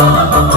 Oh,